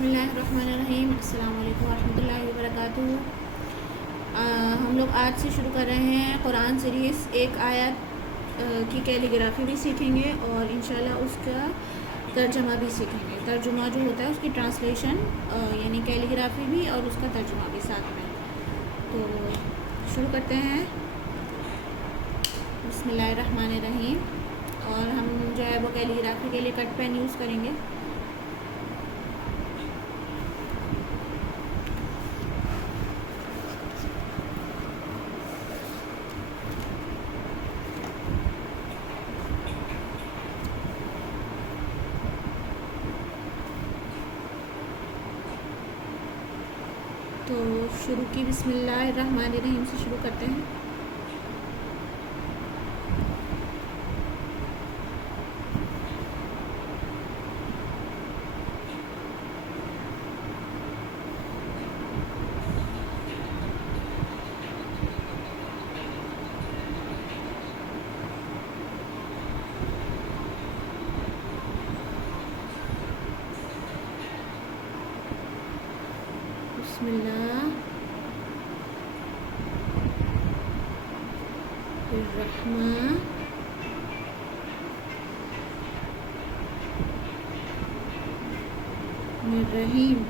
بسم اللہ الرحمن الرحیم. السلام علیکم ورحمۃ اللہ وبرکاتہ. ہم لوگ آج سے شروع کر رہے ہیں قرآن سیریز. ایک آیت کی کیلیگرافی بھی سیکھیں گے اور انشاءاللہ اس کا ترجمہ بھی سیکھیں گے. ترجمہ جو ہوتا ہے اس کی ٹرانسلیشن یعنی کیلیگرافی بھی اور اس کا ترجمہ بھی ساتھ میں. تو شروع کرتے ہیں. بسم اللہ الرحمن الرحیم. اور ہم جو ہے وہ کیلیگرافی کے لیے کٹ پین یوز کریں گے. تو شروع کی بسم اللہ الرحمن الرحیم سے شروع کرتے ہیں. بسم اللہ الرحمن الرحیم.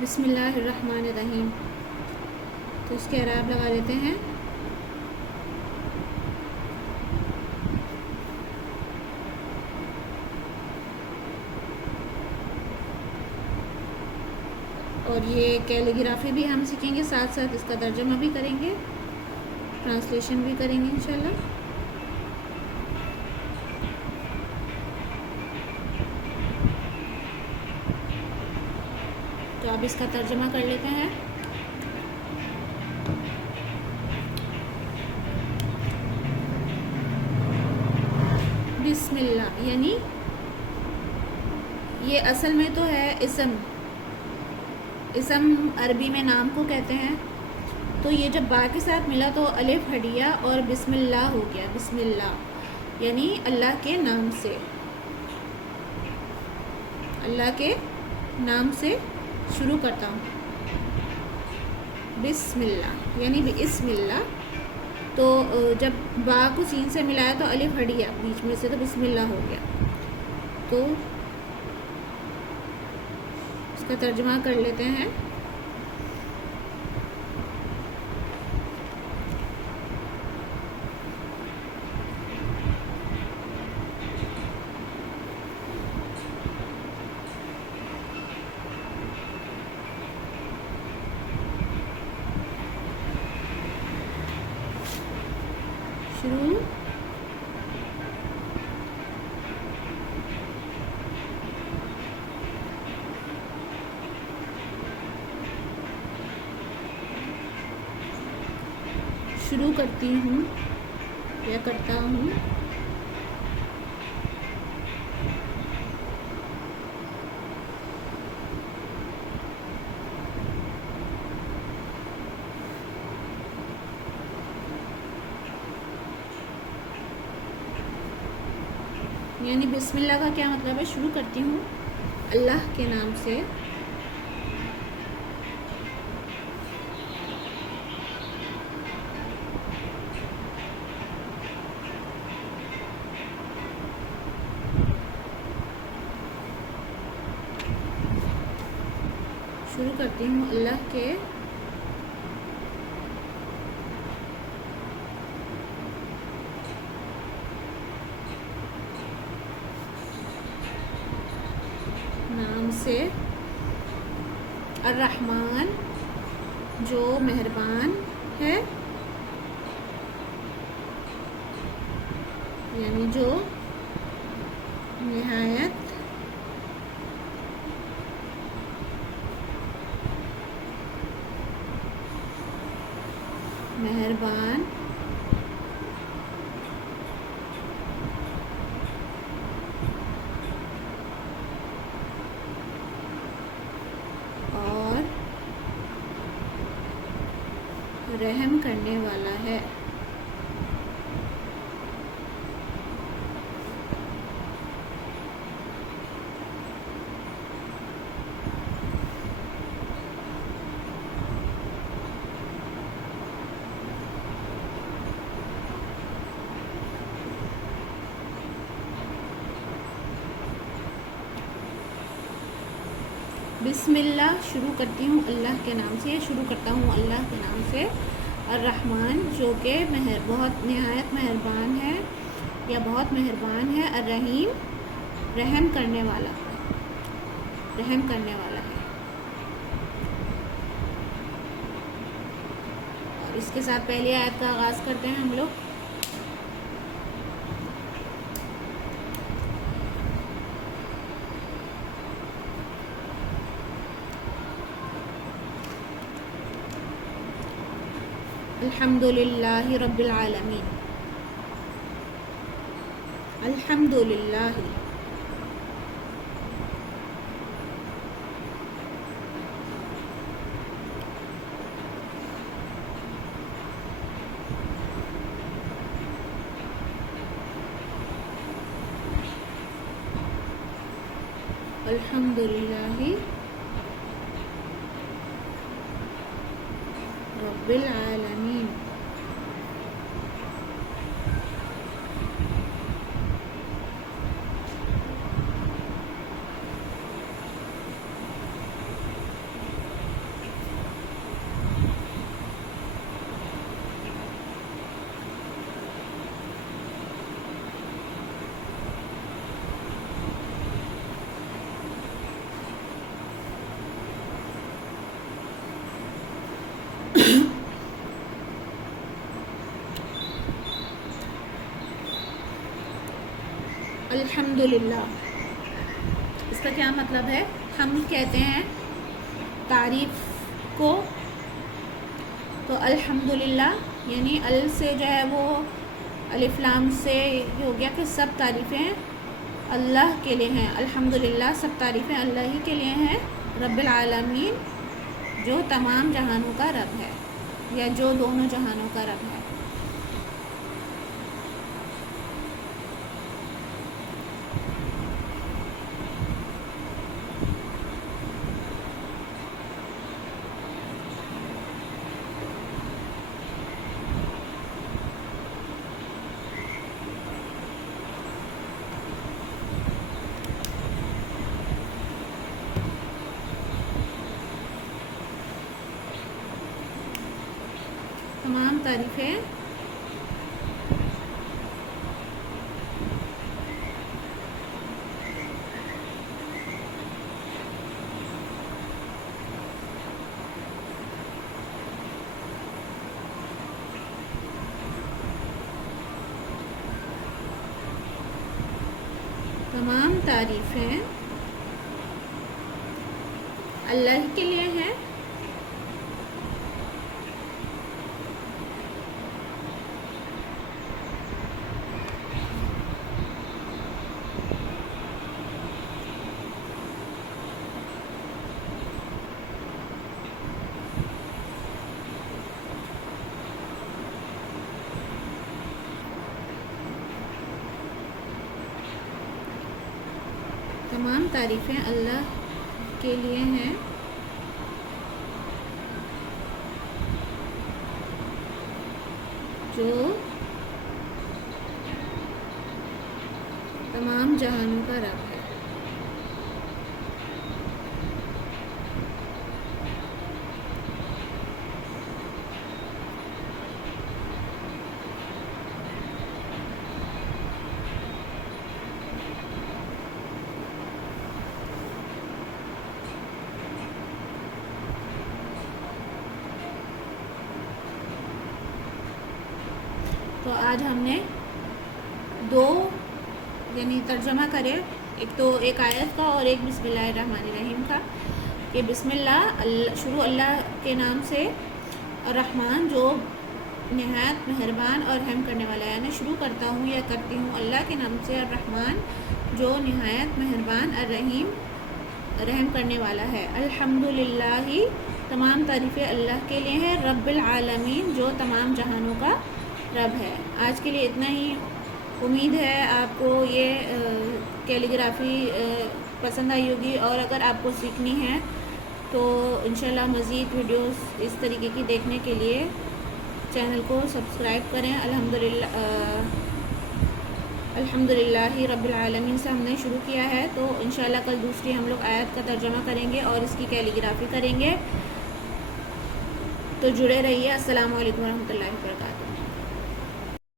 بسم اللہ الرحمن الرحیم. تو اس کے اعراب لگا لیتے ہیں. اور یہ کیلیگرافی بھی ہم سیکھیں گے، ساتھ ساتھ اس کا ترجمہ بھی کریں گے، ٹرانسلیشن بھی کریں گے انشاءاللہ. تو اب اس کا ترجمہ کر لیتے ہیں. بسم اللہ یعنی یہ اصل میں تو ہے اسم عربی میں نام کو کہتے ہیں. تو یہ جب با کے ساتھ ملا تو الف ہٹیا اور بسم اللہ ہو گیا. بسم اللہ یعنی اللہ کے نام سے، اللہ کے نام سے شروع کرتا ہوں. بسم اللہ یعنی بسم اللہ. تو جب با کو سین سے ملایا تو الف ہٹ گیا بیچ میں سے، تو بسم اللہ ہو گیا. تو اس کا ترجمہ کر لیتے ہیں. شروع کرتی ہوں یا کرتا ہوں. یعنی بسم اللہ کا کیا مطلب ہے؟ شروع کرتی ہوں اللہ کے نام سے. شروع کرتی ہوں اللہ کے نام سے. الرحمن جو مہربان ہے، یعنی جو نہایت مہربان رحم کرنے والا ہے۔ بسم اللہ، شروع کرتی ہوں اللہ کے نام سے، شروع کرتا ہوں اللہ کے نام سے۔ الرحمن، جو کہ بہت نہایت مہربان ہے یا بہت مہربان ہے۔ الرحیم، رحم کرنے والا ہے۔ اور اس کے ساتھ پہلی آیت کا آغاز کرتے ہیں ہم لوگ۔ الحمد للہ رب العالمین، الحمد للہ الحمد للہ رب العالمین۔ الحمد للہ، اس کا کیا مطلب ہے؟ ہم کہتے ہیں تعریف کو، تو الحمد للہ یعنی ال سے جو ہے وہ الف لام سے ہو گیا کہ سب تعریفیں اللہ کے لیے ہیں۔ الحمد للہ، سب تعریفیں اللہ ہی کے لیے ہیں۔ رب العالمین، جو تمام جہانوں کا رب ہے یا جو دونوں جہانوں کا رب ہے۔ تمام تعریفیں اللہ ہی کے لیے ہیں۔ تمام تعریفیں اللہ کے لیے ہیں، جو تمام جہانوں کا رب ہے۔ تو آج ہم نے دو یعنی ترجمہ کرے، ایک آیت کا اور ایک بسم اللہ الرحمن الرحیم کا، کہ بسم اللہ شروع اللہ کے نام سے، الرحمن جو نہایت مہربان اور رحم کرنے والا ہے، یعنی شروع کرتا ہوں یا کرتی ہوں اللہ کے نام سے، الرحمن جو نہایت مہربان، الرحیم رحم کرنے والا ہے۔ الحمد للہ تمام تعریفیں اللہ کے لیے ہیں، رب العالمین، جو تمام جہانوں کا رب ہے۔ آج کے لیے اتنا ہی۔ امید ہے آپ کو یہ کیلیگرافی پسند آئی ہوگی، اور اگر آپ کو سیکھنی ہے تو انشاءاللہ مزید ویڈیوز اس طریقے کی دیکھنے کے لیے چینل کو سبسکرائب کریں۔ الحمدللہ رب العالمین سے ہم نے شروع کیا ہے، تو انشاءاللہ کل دوسری ہم لوگ آیت کا ترجمہ کریں گے اور اس کی کیلیگرافی کریں گے، تو جڑے رہیے۔ السلام علیکم ورحمۃ اللہ وبرکاتہ۔